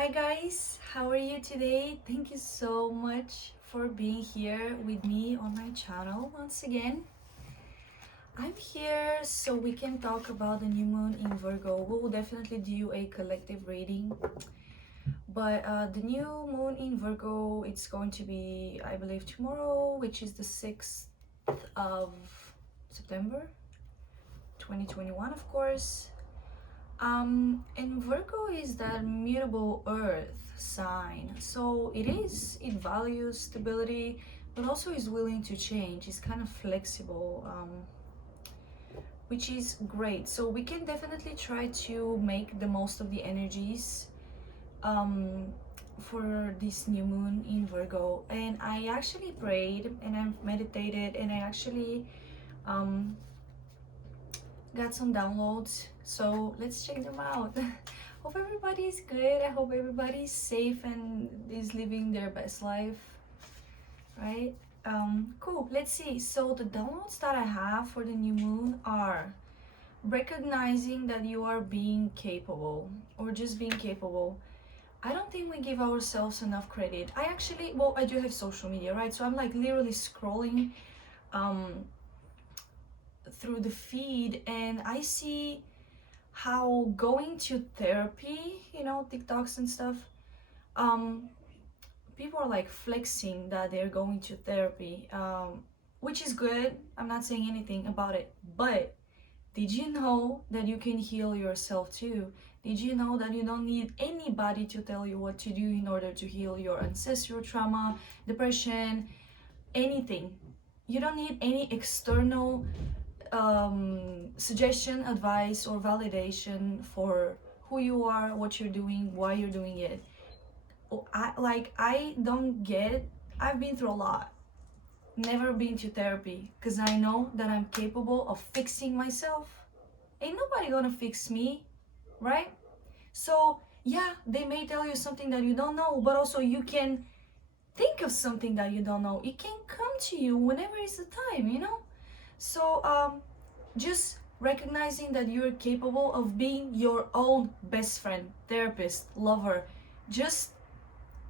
Hi guys, how are you today? Thank you so much for being here with me on my channel once again. I'm here so we can talk about the new moon in Virgo. We will definitely do a collective reading, but the new moon in Virgo, it's going to be, I believe, tomorrow, which is the 6th of September 2021, of course. And Virgo is that mutable earth sign. So it values stability, but also is willing to change. It's kind of flexible, which is great. So we can definitely try to make the most of the energies um, for this new moon in Virgo. And I actually prayed and I meditated and I actually um, got some downloads, so let's check them out. Hope everybody's good. I hope everybody's safe and is living their best life, right? Cool, let's see. So the downloads that I have for the new moon are recognizing that you are being capable, or just being capable. I don't think we give ourselves enough credit. I actually, well, I do have social media, right? So I'm like literally scrolling through the feed, and I see how going to therapy, TikToks and stuff, um, people are like flexing that they're going to therapy, which is good. I'm not saying anything about it, but did you know that you can heal yourself too? Did you know that you don't need anybody to tell you what to do in order to heal your ancestral trauma, depression, anything? You don't need any external suggestion, advice, or validation for who you are, what you're doing, why you're doing it. I don't get it. I've been through a lot. Never been to therapy because I know that I'm capable of fixing myself. Ain't nobody gonna fix me, right? So yeah, they may tell you something that you don't know, but also you can think of something that you don't know. It can come to you whenever it's the time. So just recognizing that you're capable of being your own best friend, therapist, lover, just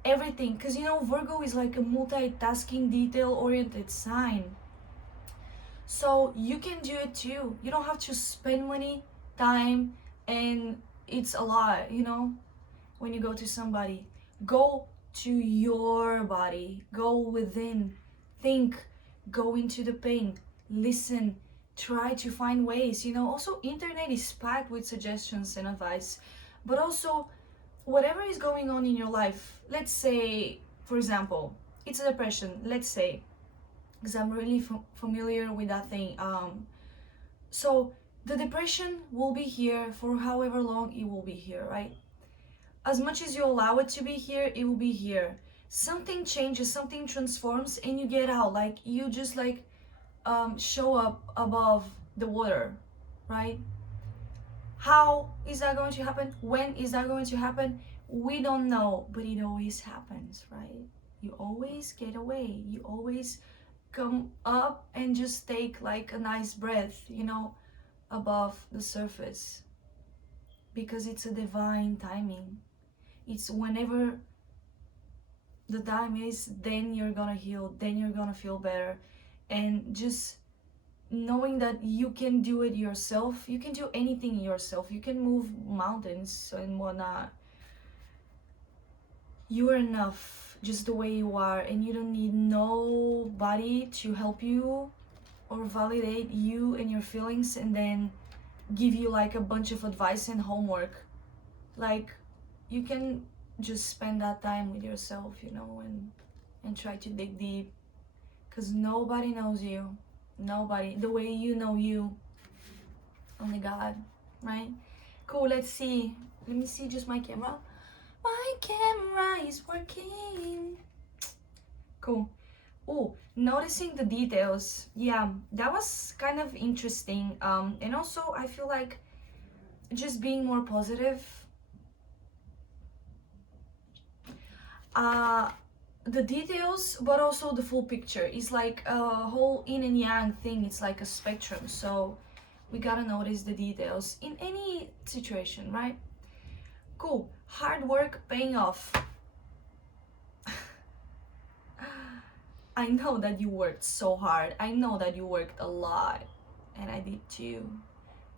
everything. Because Virgo is like a multitasking, detail oriented sign. So you can do it too. You don't have to spend money, time, and it's a lot, when you go to somebody. Go to your body, go within, think, go into the pain, listen, try to find ways. Also internet is packed with suggestions and advice, but also whatever is going on in your life. Let's say, for example, it's a depression, let's say, because I'm really familiar with that thing. So the depression will be here for however long it will be here, right? As much as you allow it to be here, it will be here. Something changes, something transforms, and you get out. Like you just show up above the water, right? How is that going to happen? When is that going to happen? We don't know, but it always happens, right? You always get away. You always come up and just take like a nice breath, above the surface, because it's a divine timing. It's whenever the time is, then you're gonna heal, then you're gonna feel better. And just knowing that you can do it yourself, you can do anything yourself, you can move mountains and whatnot. You are enough just the way you are, and you don't need nobody to help you or validate you and your feelings and then give you like a bunch of advice and homework. Like, you can just spend that time with yourself, and try to dig deep, because nobody knows you. Nobody the way you know you. Only God, right? Cool, let's see. Let me see just my camera. My camera is working. Cool. Oh, noticing the details. Yeah, that was kind of interesting. And also I feel like just being more positive. The details, but also the full picture is like a whole yin and yang thing. It's like a spectrum, so we gotta notice the details in any situation, right? Cool. Hard work paying off. I know that you worked so hard. I know that you worked a lot. And I did too.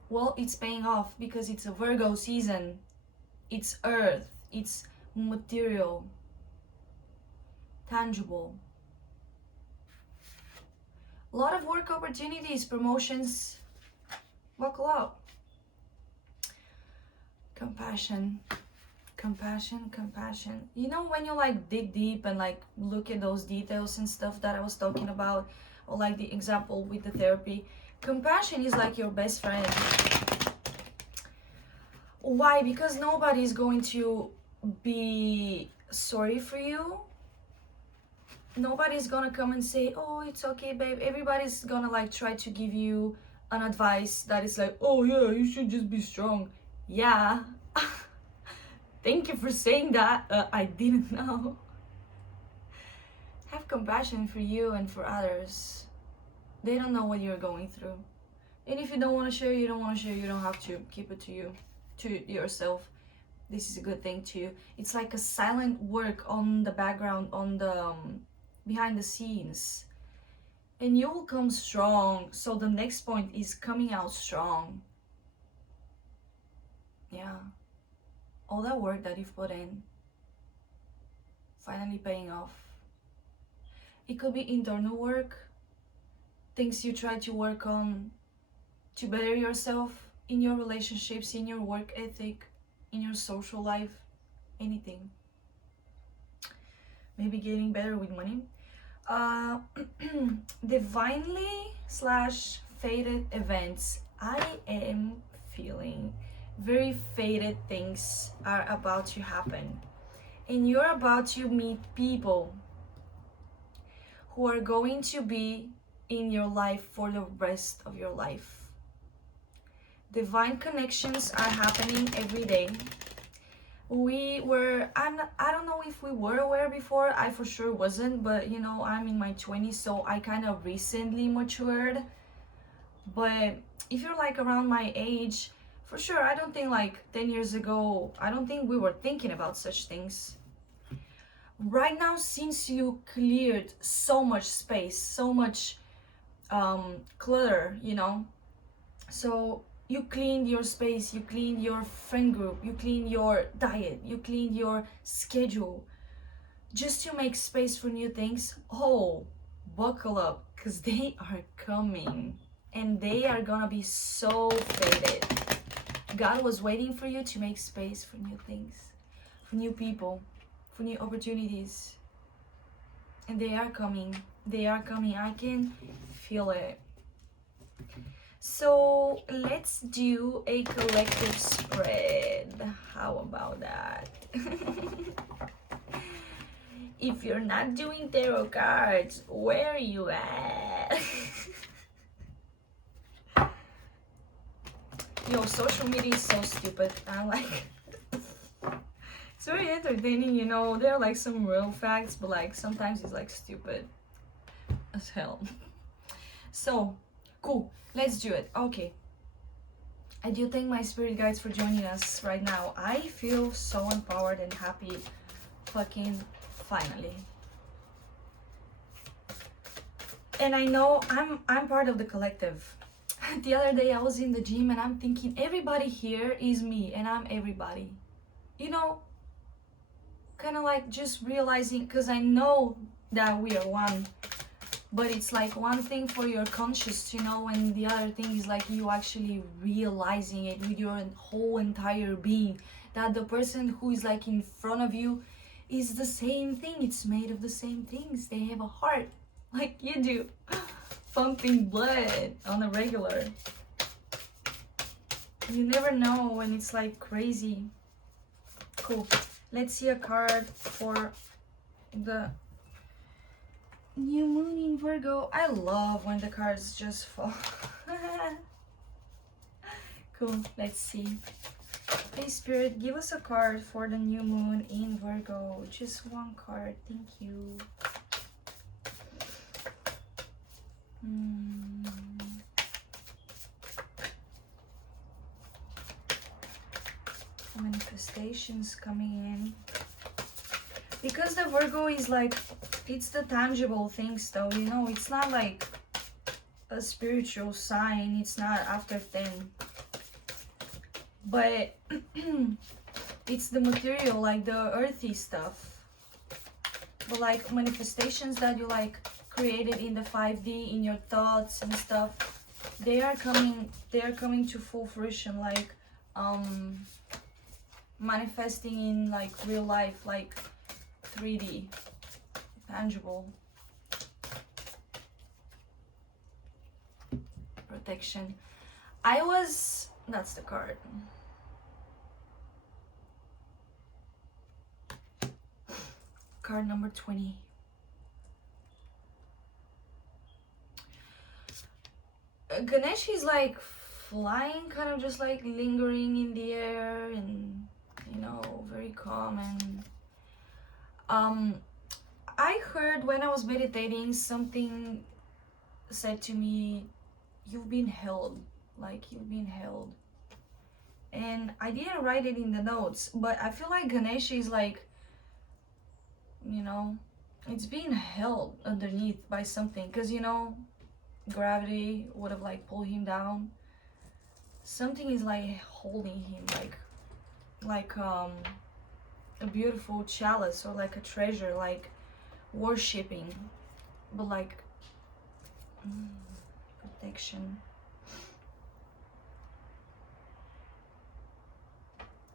Well, it's paying off because it's a Virgo season. It's earth. It's material. Tangible. A lot of work opportunities, promotions. Buckle up. Compassion. Compassion, compassion. You know, when you like dig deep and like look at those details and stuff that I was talking about, or like the example with the therapy, compassion is like your best friend. Why? Because nobody is going to be sorry for you. Nobody's gonna come and say, oh, it's okay, babe. Everybody's gonna like try to give you an advice that is like, oh yeah, you should just be strong. Yeah. Thank you for saying that. I didn't know. Have compassion for you and for others. They don't know what you're going through. And if you don't want to share, you don't want to share. You don't have to. Keep it to you, to yourself. This is a good thing too. It's like a silent work on the background, on the behind the scenes. And you will come strong. So the next point is coming out strong. Yeah. All that work that you've put in, finally paying off. It could be internal work, things you try to work on to better yourself in your relationships, in your work ethic, in your social life, anything. Maybe getting better with money. Divinely / fated events. I am feeling very fated things are about to happen, and you're about to meet people who are going to be in your life for the rest of your life. Divine connections are happening every day. I don't know if we were aware before. I for sure wasn't, but you know, I'm in my 20s, so I kind of recently matured. But if you're like around my age, for sure, I don't think like 10 years ago, I don't think we were thinking about such things. Right now, since you cleared so much space, so much clutter, you know, so you cleaned your space, you cleaned your friend group, you cleaned your diet, you cleaned your schedule, just to make space for new things. Oh, buckle up, because they are coming, and they are gonna be so faded. God was waiting for you to make space for new things, for new people, for new opportunities. And they are coming. They are coming. I can feel it. So let's do a collective spread. How about that? If you're not doing tarot cards, where are you at? Yo, social media is so stupid. I'm like, it's very entertaining, you know. There are like some real facts, but like sometimes it's like stupid as hell. So, cool. Let's do it. Okay. I do thank my spirit guides for joining us right now. I feel so empowered and happy. Fucking finally. And I know I'm part of the collective. The other day I was in the gym and I'm thinking everybody here is me and I'm everybody. You know, kind of like just realizing, because I know that we are one, but it's like one thing for your conscious, you know, and the other thing is like you actually realizing it with your whole entire being, that the person who is like in front of you is the same thing. It's made of the same things. They have a heart like you do, pumping blood on a regular. You never know when it's like crazy. Cool. Let's see a card for the new moon in Virgo. I love when the cards just fall. Cool. Let's see. Hey Spirit, give us a card for the new moon in Virgo. Just one card. Thank you. Manifestations coming in. Because the Virgo is like, it's the tangible things though, you know, it's not like a spiritual sign, it's not after 10. But it's the material, like the earthy stuff. But like manifestations that you like created in the 5D, in your thoughts and stuff, they are coming to full fruition, like manifesting in like real life, like 3D, tangible. Protection. That's the card. Card number 20. Ganesh is like flying, kind of just like lingering in the air, and you know, very calm. And I heard when I was meditating, something said to me, you've been held, like you've been held. And I didn't write it in the notes, but I feel like Ganesh is like, you know, it's being held underneath by something, because you know, gravity would have like pulled him down. Something is like holding him, like a beautiful chalice, or like a treasure, like worshipping, but like protection.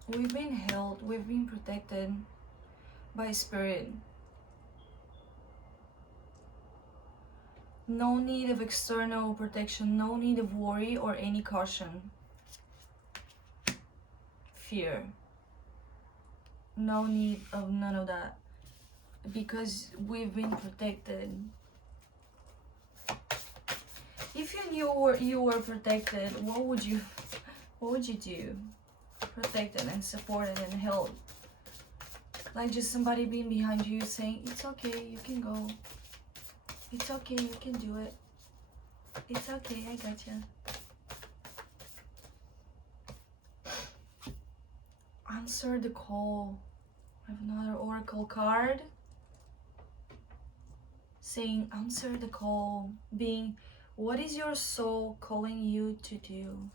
We've been held, we've been protected by spirit. No need of external protection, no need of worry or any caution. Fear. No need of none of that, because we've been protected. If you knew you were protected, what would you do? Protected and supported and held. Like just somebody being behind you saying, it's okay, you can go. It's okay, you can do it. It's okay, I got you. Answer the call. I have another oracle card saying answer the call, being what is your soul calling you to do?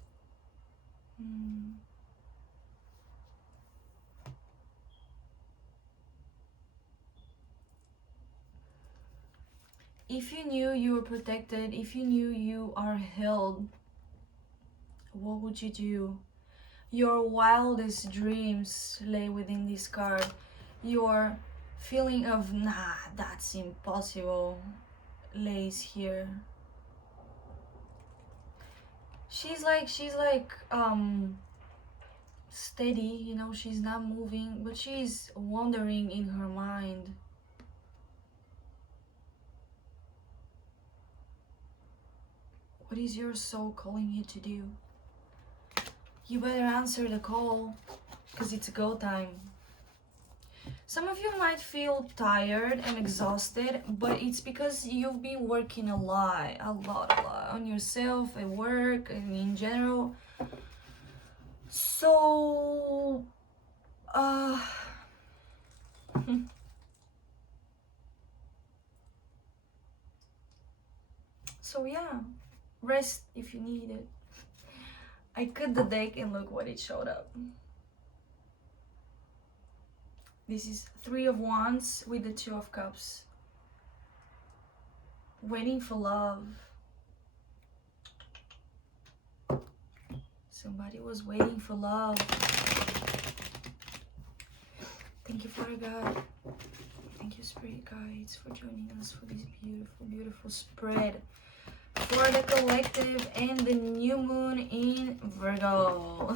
If you knew you were protected, if you knew you are held, what would you do? Your wildest dreams lay within this card. Your feeling of, nah, that's impossible, lays here. She's like steady, you know, she's not moving, but she's wandering in her mind. What is your soul calling you to do? You better answer the call, because it's go time. Some of you might feel tired and exhausted, but it's because you've been working a lot on yourself, at work, and in general. So, so yeah, rest if you need it. I cut the deck and look what it showed up. This is 3 of Wands with the 2 of Cups. Waiting for love. Somebody was waiting for love. Thank you, Father God. Thank you, Spirit Guides, for joining us for this beautiful, beautiful spread for the collective and the new moon in Virgo.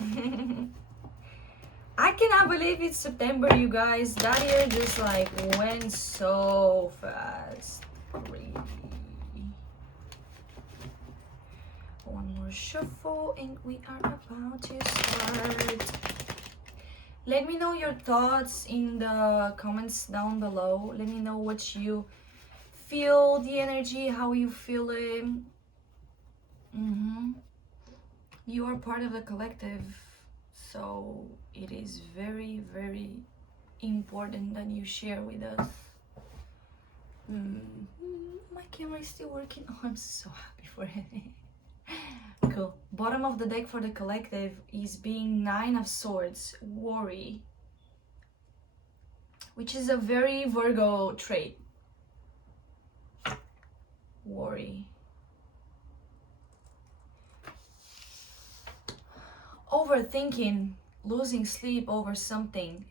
I cannot believe it's September, you guys. That year just like went so fast. Crazy. One more shuffle and we are about to start. Let me know your thoughts in the comments down below. Let me know what you feel, the energy, how you feel it. You are part of the collective. So it is very, very important that you share with us. My camera is still working. Oh, I'm so happy for it. Cool. Bottom of the deck for the collective is being Nine of Swords, worry, which is a very Virgo trait. Worry. Overthinking, losing sleep over something.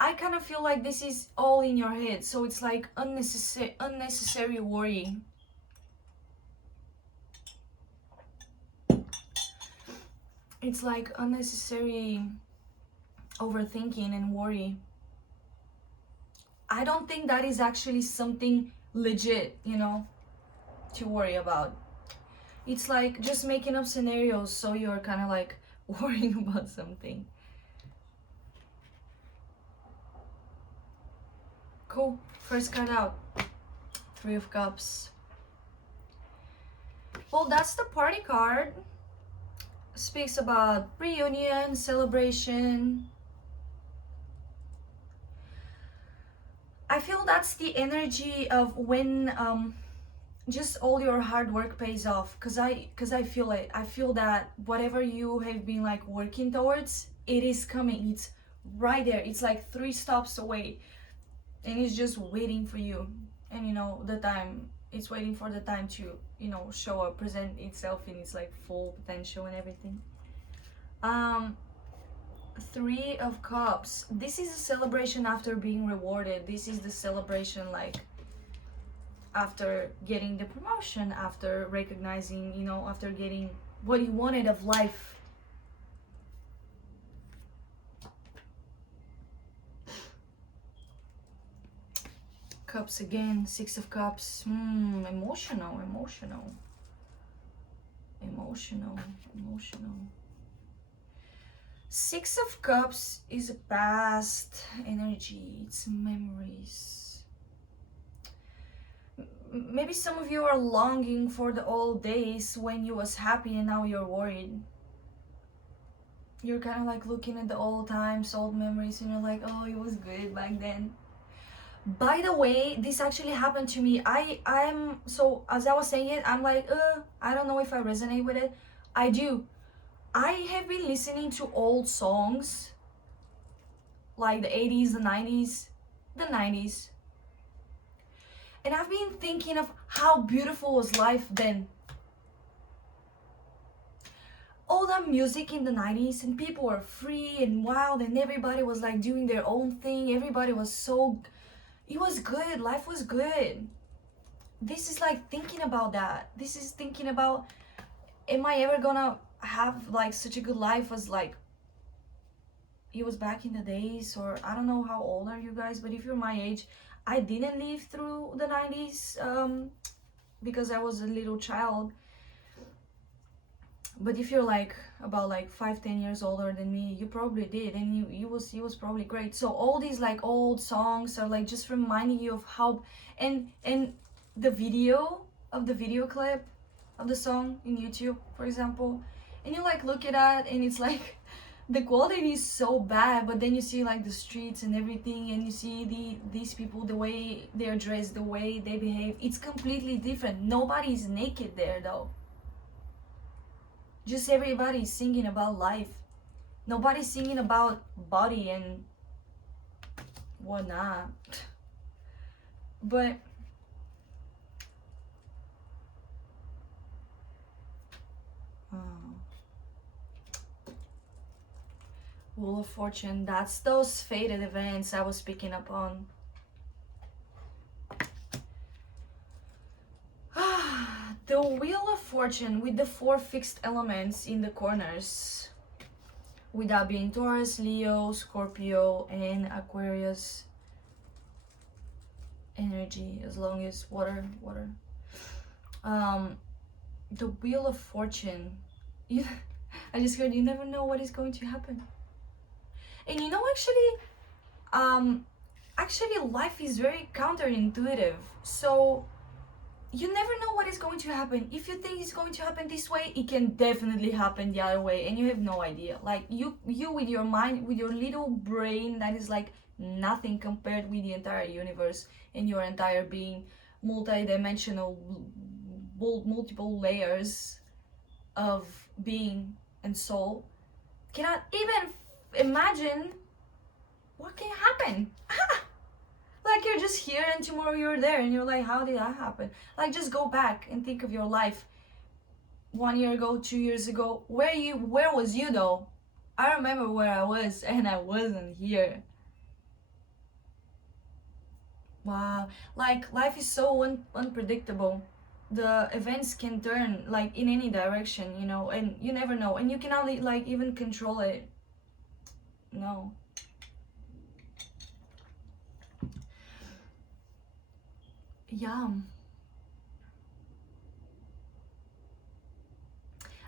I kind of feel like this is all in your head, so it's like unnecessary worry. It's like unnecessary overthinking and worry. I don't think that is actually something legit, you know, to worry about. It's like just making up scenarios so you're kind of like worrying about something. Cool. First card out. Three of Cups. Well, that's the party card. Speaks about reunion, celebration. I feel that's the energy of when just all your hard work pays off. Cause I feel it. I feel that whatever you have been like working towards, it is coming. It's right there. It's like 3 stops away. And it's just waiting for you. And you know, the time, it's waiting for the time to, you know, show up, present itself in its like full potential and everything. 3 of Cups. This is a celebration after being rewarded. This is the celebration like after getting the promotion, after recognizing, you know, after getting what you wanted of life. Cups again, 6 of Cups. Emotional. 6 of Cups is a past energy, it's memories. Maybe some of you are longing for the old days when you was happy and now you're worried. You're kind of like looking at the old times, old memories, and you're like, oh, it was good back then. By the way, this actually happened to me. I'm so, as I was saying it, I'm like, I don't know if I resonate with it. I do. I have been listening to old songs, like the 80s, the 90s, the 90s. And I've been thinking of how beautiful was life then. All the music in the 90s, and people were free and wild, and everybody was like doing their own thing. Everybody was so, it was good, life was good. This is like thinking about that. This is thinking about, am I ever gonna have like such a good life as like it was back in the days? Or I don't know how old are you guys, but if you're my age, I didn't live through the 90s because I was a little child. But if you're like about like 5-10 years older than me, you probably did, and it was probably great. So all these like old songs are like just reminding you of how, and the video clip of the song in YouTube, for example, and you like look at that and it's like the quality is so bad, but then you see like the streets and everything, and you see these people, the way they're dressed, the way they behave, it's completely different. Nobody's naked there though. Just everybody's singing about life. Nobody's singing about body and whatnot. But Wheel of Fortune, that's those fated events I was picking up on. The Wheel of Fortune with the 4 fixed elements in the corners, with that being Taurus, Leo, Scorpio, and Aquarius energy, as long as water. The Wheel of Fortune, I just heard you never know what is going to happen. And you know, actually life is very counterintuitive. So you never know what is going to happen. If you think it's going to happen this way, it can definitely happen the other way, and you have no idea. Like you with your mind, with your little brain that is like nothing compared with the entire universe and your entire being, multi-dimensional, multiple layers of being and soul, cannot even imagine what can happen. Like you're just here and tomorrow you're there and you're like, how did that happen? Like just go back and think of your life 1 year ago, 2 years ago. Where was you though? I remember where I was and I wasn't here. Wow, like life is so unpredictable. The events can turn like in any direction, you know, and you never know, and you cannot like even control it. No. Yeah.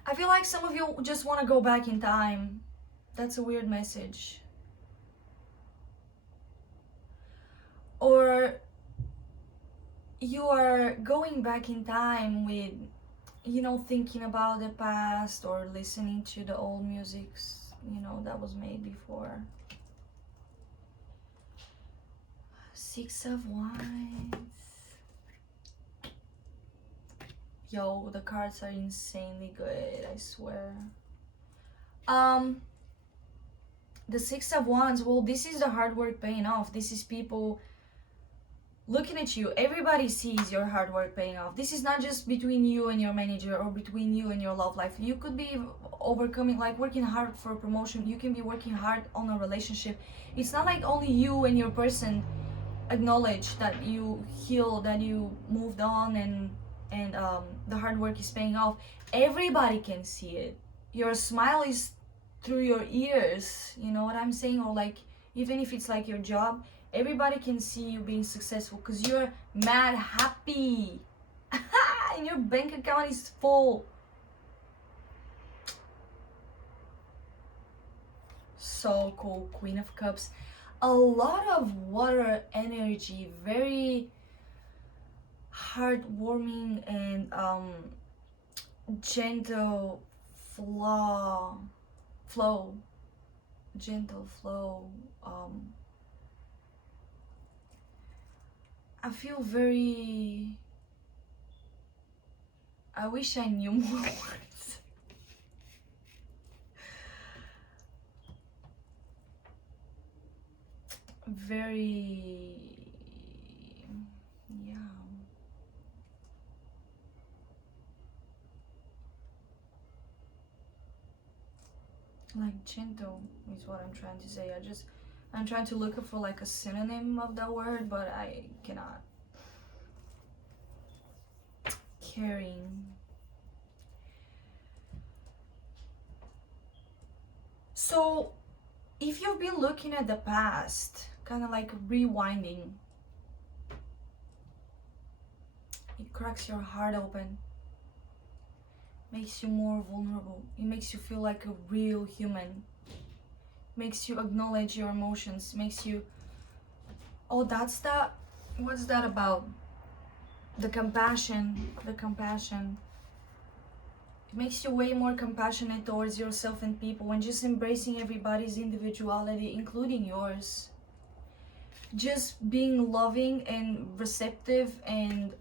I feel like some of you just want to go back in time. That's a weird message. Or you are going back in time with, you know, thinking about the past or listening to the old musics, you know, that was made before. Six of Wands. Yo, the cards are insanely good, I swear. The Six of Wands, well, this is the hard work paying off. This is people looking at you. Everybody sees your hard work paying off. This is not just between you and your manager or between you and your love life. You could be overcoming, like working hard for a promotion. You can be working hard on a relationship. It's not like only you and your person acknowledge that you healed, that you moved on, and the hard work is paying off. Everybody can see it. Your smile is through your ears, you know what I'm saying? Or like, even if it's like your job, everybody can see you being successful because you're mad happy and your bank account is full. So cool. Queen of Cups, a lot of water energy, very heartwarming and gentle flow, gentle flow. I feel very, I wish I knew more words. Very, yeah. Like gentle is what I'm trying to say. I'm trying to look for like a synonym of that word, but I cannot. Caring. So if you've been looking at the past, kind of like rewinding, it cracks your heart open, makes you more vulnerable. It makes you feel like a real human, makes you acknowledge your emotions, makes you, oh, that's that, what's that about? The compassion. It makes you way more compassionate towards yourself and people, and just embracing everybody's individuality, including yours. Just being loving and receptive and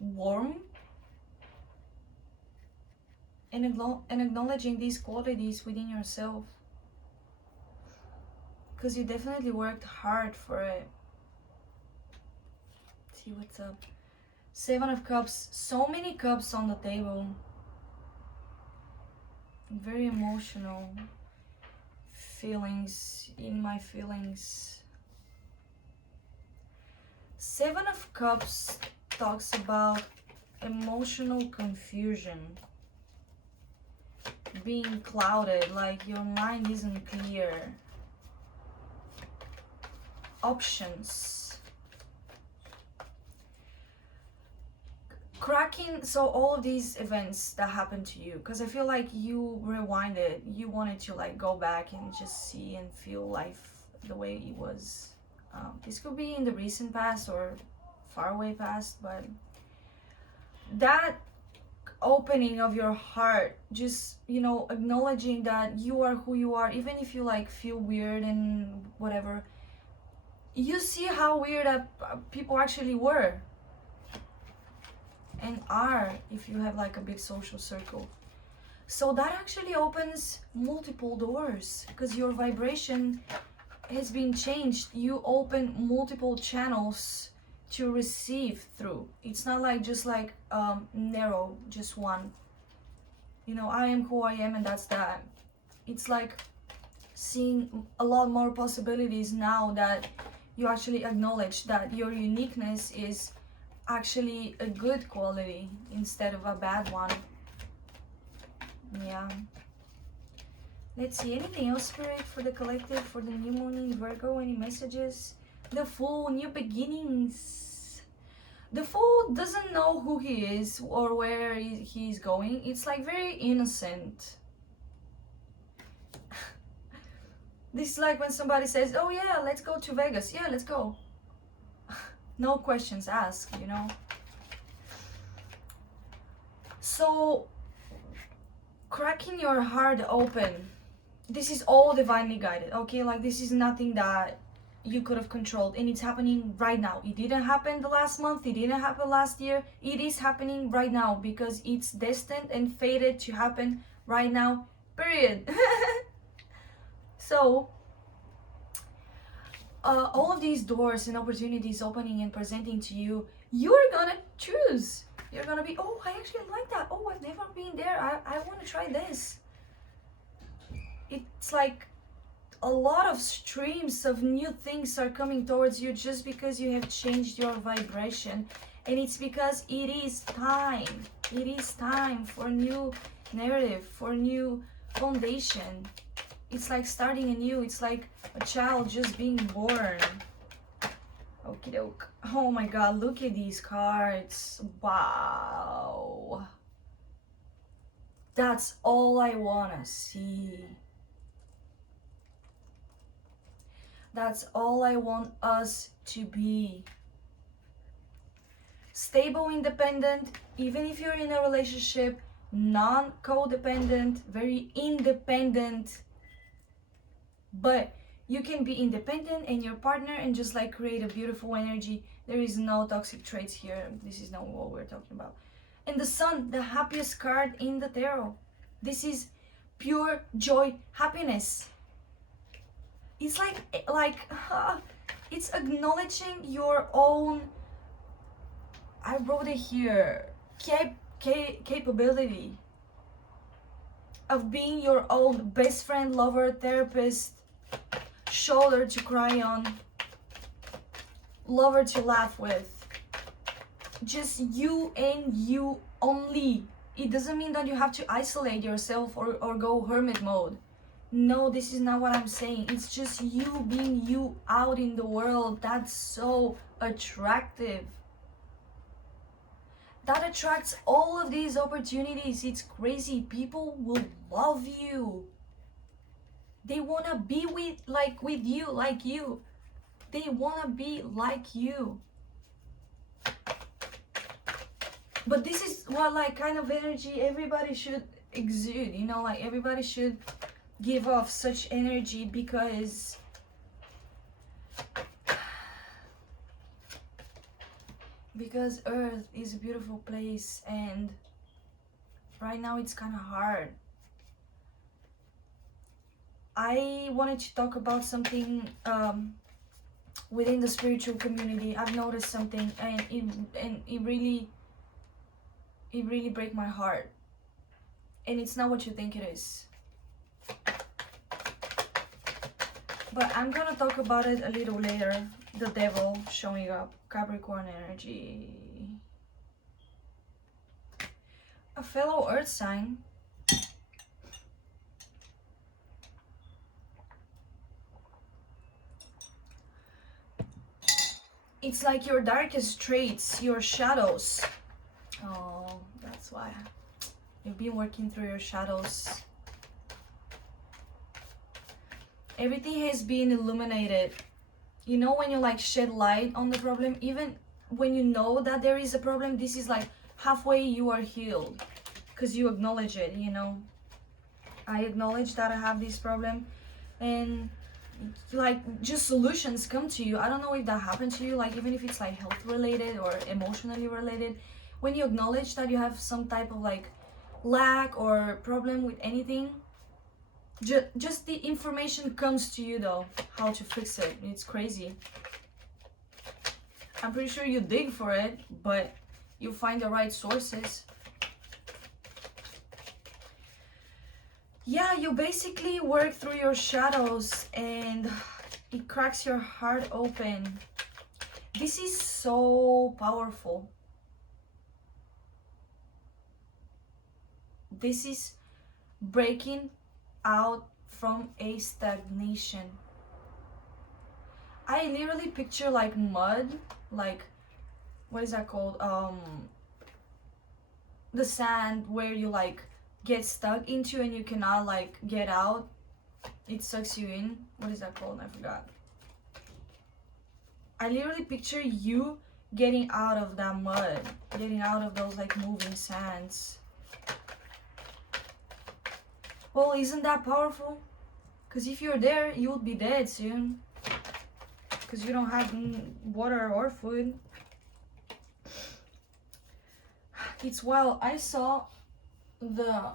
warm, and acknowledging these qualities within yourself, because you definitely worked hard for it. Let's see what's up. Seven of Cups. So many cups on the table. Very emotional feelings, in my feelings. Seven of Cups talks about emotional confusion, being clouded, like your mind isn't clear. Options. Cracking, so all of these events that happened to you, because I feel like you rewinded, you wanted to like go back and just see and feel life the way it was. This could be in the recent past or far away past, but that opening of your heart, just, you know, acknowledging that you are who you are, even if you like feel weird and whatever, you see how weird people actually were and are if you have like a big social circle. So that actually opens multiple doors because your vibration has been changed. You open multiple channels to receive through. It's not like just like narrow, just one. You know, I am who I am and that's that. It's like seeing a lot more possibilities now that you actually acknowledge that your uniqueness is actually a good quality instead of a bad one. Yeah. Let's see, anything else, Spirit, for the collective, for the new moon in Virgo? Any messages? The Fool, new beginnings. The Fool doesn't know who he is or where he's going. It's like very innocent. This is like when somebody says, oh yeah, let's go to Vegas. Yeah, let's go. No questions asked, you know. So, cracking your heart open, this is all divinely guided, okay? Like, this is nothing that you could have controlled, and it's happening right now. It didn't happen the last month, it didn't happen last year. It is happening right now because it's destined and fated to happen right now, period. So all of these doors and opportunities opening and presenting to you, you're gonna choose. You're gonna be, oh, I actually like that. Oh, I've never been there. I want to try this. It's like a lot of streams of new things are coming towards you just because you have changed your vibration. And it's because it is time. It is time for a new narrative, for a new foundation. It's like starting anew. It's like a child just being born. Okie doke. Oh my god, look at these cards. Wow. That's all I wanna see. That's all I want us to be. Stable, independent, even if you're in a relationship, non-codependent, very independent. But you can be independent and your partner and just like create a beautiful energy. There is no toxic traits here. This is not what we're talking about. And the Sun, the happiest card in the tarot. This is pure joy, happiness. It's like it's acknowledging your own, I wrote it here, capability of being your own best friend, lover, therapist, shoulder to cry on, lover to laugh with. Just you and you only. It doesn't mean that you have to isolate yourself or go hermit mode. No, this is not what I'm saying. It's just you being you out in the world. That's so attractive. That attracts all of these opportunities. It's crazy. People will love you. They wanna be with you, like you. They wanna be like you. But this is what like kind of energy everybody should exude, you know, like everybody should give off such energy because Earth is a beautiful place and right now it's kind of hard. I wanted to talk about something within the spiritual community. I've noticed something and it really breaks my heart. And it's not what you think it is. But I'm gonna talk about it a little later. The devil showing up, Capricorn energy. A fellow earth sign. It's like your darkest traits, your shadows. Oh, that's why. You've been working through your shadows. Everything has been illuminated. You know when you like shed light on the problem, even when you know that there is a problem, this is like halfway you are healed because you acknowledge it, you know. I acknowledge that I have this problem, and like just solutions come to you. I don't know if that happened to you, like even if it's like health related or emotionally related. When you acknowledge that you have some type of like lack or problem with anything, just the information comes to you though, how to fix it. It's crazy. I'm pretty sure you dig for it, but you find the right sources. Yeah, you basically work through your shadows and it cracks your heart open. This is so powerful. This is breaking out from a stagnation. I literally picture like mud, like, what is that called? The sand where you like get stuck into and you cannot like get out. It sucks you in. What is that called? I forgot. I literally picture you getting out of that mud, getting out of those like moving sands. Well, isn't that powerful? Because if you're there, you would be dead soon. Because you don't have water or food. It's wild. I saw the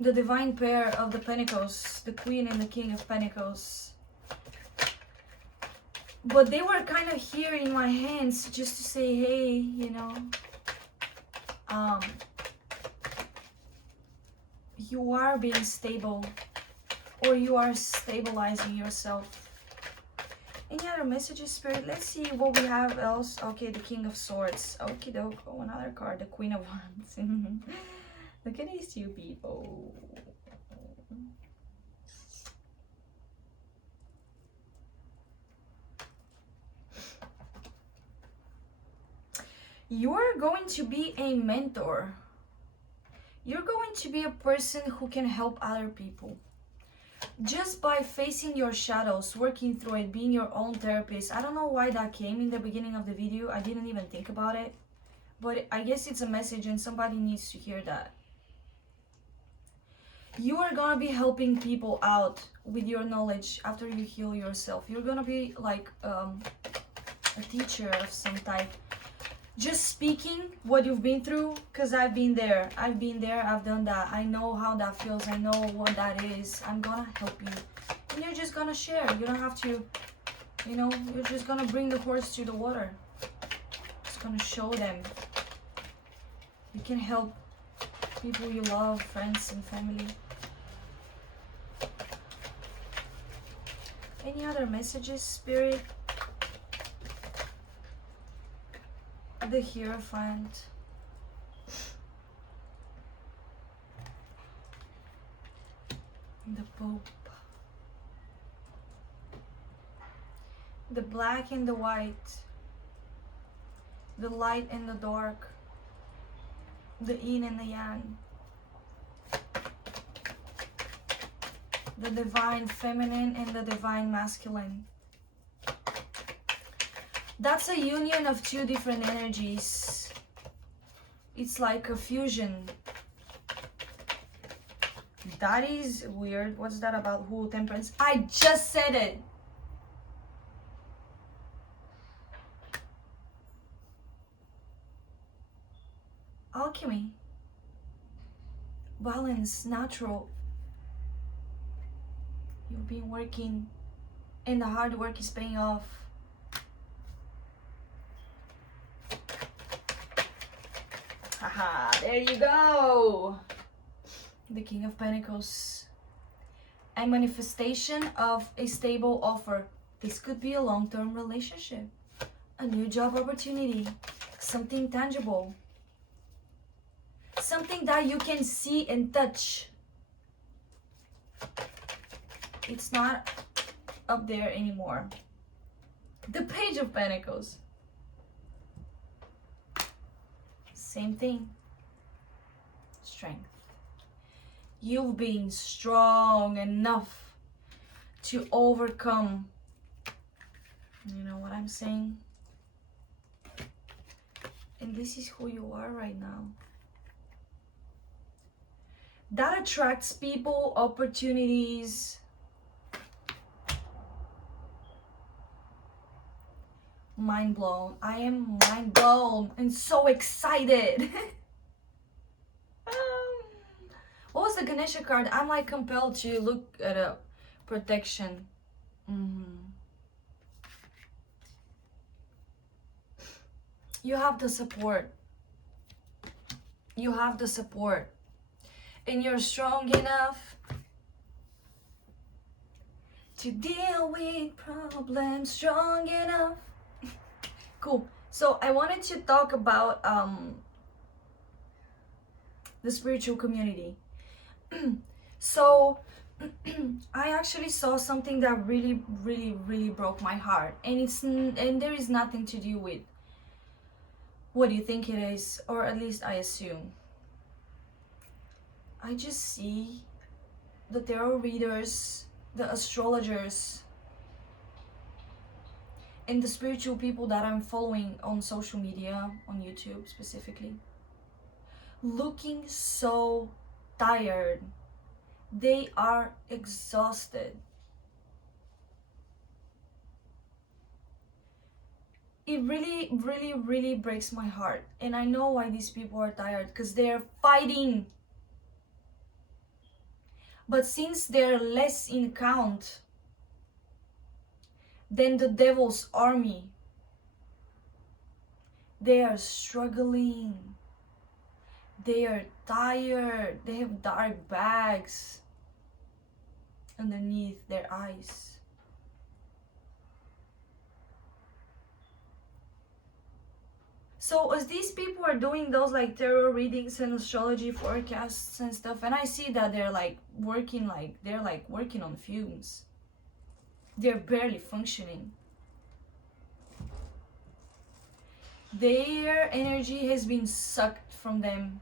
divine pair of the Pentacles, the Queen and the King of Pentacles. But they were kind of here in my hands just to say, hey, you know, you are being stable, or you are stabilizing yourself. Any other messages, Spirit? Let's see what we have else. Okay, the King of Swords. Okie doke. Oh, another card. The Queen of Wands. Look at these two people. You're going to be a mentor. You're going to be a person who can help other people. Just by facing your shadows, working through it, being your own therapist. I don't know why that came in the beginning of the video. I didn't even think about it. But I guess it's a message and somebody needs to hear that. You are gonna be helping people out with your knowledge after you heal yourself. You're gonna be like a teacher of some type. Just speaking what you've been through, because I've been there, I've done that. I know how that feels, I know what that is. I'm gonna help you. And you're just gonna share. You don't have to, you know, you're just gonna bring the horse to the water. Just gonna show them. You can help people you love, friends and family. Any other messages, Spirit? The Hierophant. The Pope. The black and the white. The light and the dark. The yin and the yang. The divine feminine and the divine masculine. That's a union of two different energies. It's like a fusion. That is weird. What's that about? Who? Temperance? I just said it. Alchemy. Balance. Natural. You've been working and the hard work is paying off. Haha, there you go. The King of Pentacles. A manifestation of a stable offer. This could be a long-term relationship, a new job opportunity, something tangible, something that you can see and touch. It's not up there anymore. The Page of Pentacles. Same thing. Strength. You've been strong enough to overcome. You know what I'm saying? And this is who you are right now. That attracts people, opportunities. Mind blown. I am mind blown and so excited. What was the Ganesha card? I'm like compelled to look at a protection. You have the support. You have the support. And you're strong enough to deal with problems. Strong enough. Cool. So I wanted to talk about the spiritual community. So I actually saw something that really broke my heart, and there is nothing to do with what you think it is, or at least I assume. I just see the tarot readers, the astrologers, and the spiritual people that I'm following on social media, on YouTube specifically, looking so tired. They are exhausted. It really breaks my heart. And I know why these people are tired, because they're fighting. But since they're less in count than the devil's army, they are struggling. They are tired. They have dark bags underneath their eyes. So as these people are doing those like tarot readings and astrology forecasts and stuff, and I see that they're working on fumes. They're barely functioning. Their energy has been sucked from them.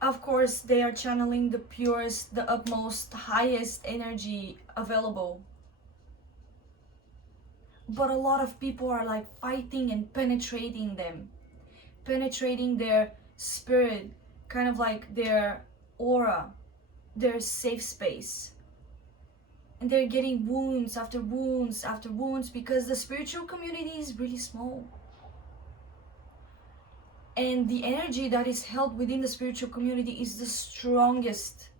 Of course, they are channeling the purest, the utmost, highest energy available. But a lot of people are like fighting and penetrating them, penetrating their spirit, kind of like their aura, their safe space. And they're getting wounds after wounds after wounds, because the spiritual community is really small. And the energy that is held within the spiritual community is the strongest.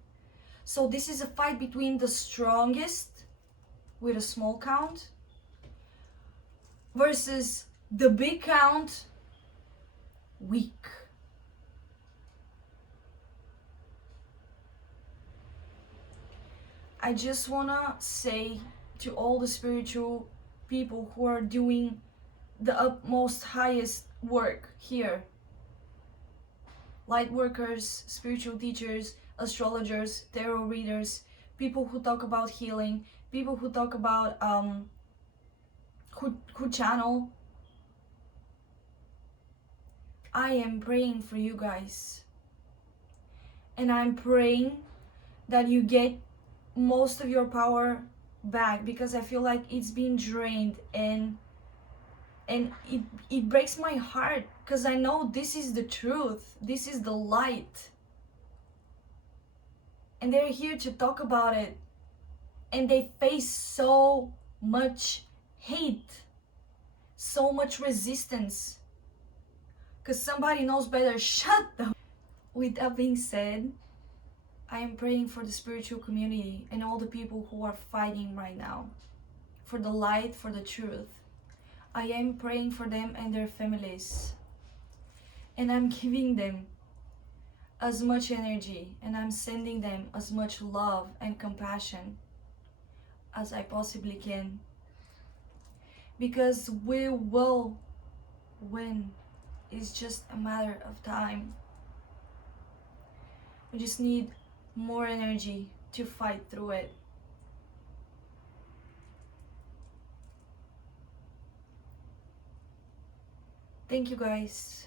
So this is a fight between the strongest with a small count versus the big count, weak. I just wanna say to all the spiritual people who are doing the utmost highest work here, light workers, spiritual teachers, astrologers, tarot readers, people who talk about healing, people who talk about who channel. I am praying for you guys, and I'm praying that you get most of your power back, because I feel like it's been drained, and it breaks my heart, because I know this is the truth, this is the light, and they're here to talk about it, and they face so much hate, so much resistance, because somebody knows better. Shut the... With that being said, I am praying for the spiritual community and all the people who are fighting right now for the light, for the truth. I am praying for them and their families, and I'm giving them as much energy, and I'm sending them as much love and compassion as I possibly can, because we will win. It's just a matter of time. We just need more energy to fight through it. Thank you guys.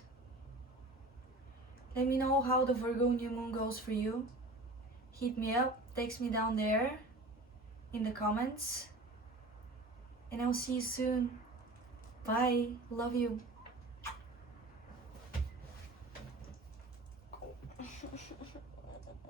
Let me know how the Virgo new moon goes for you. Hit me up, text me down there in the comments, and I'll see you soon. Bye. Love you.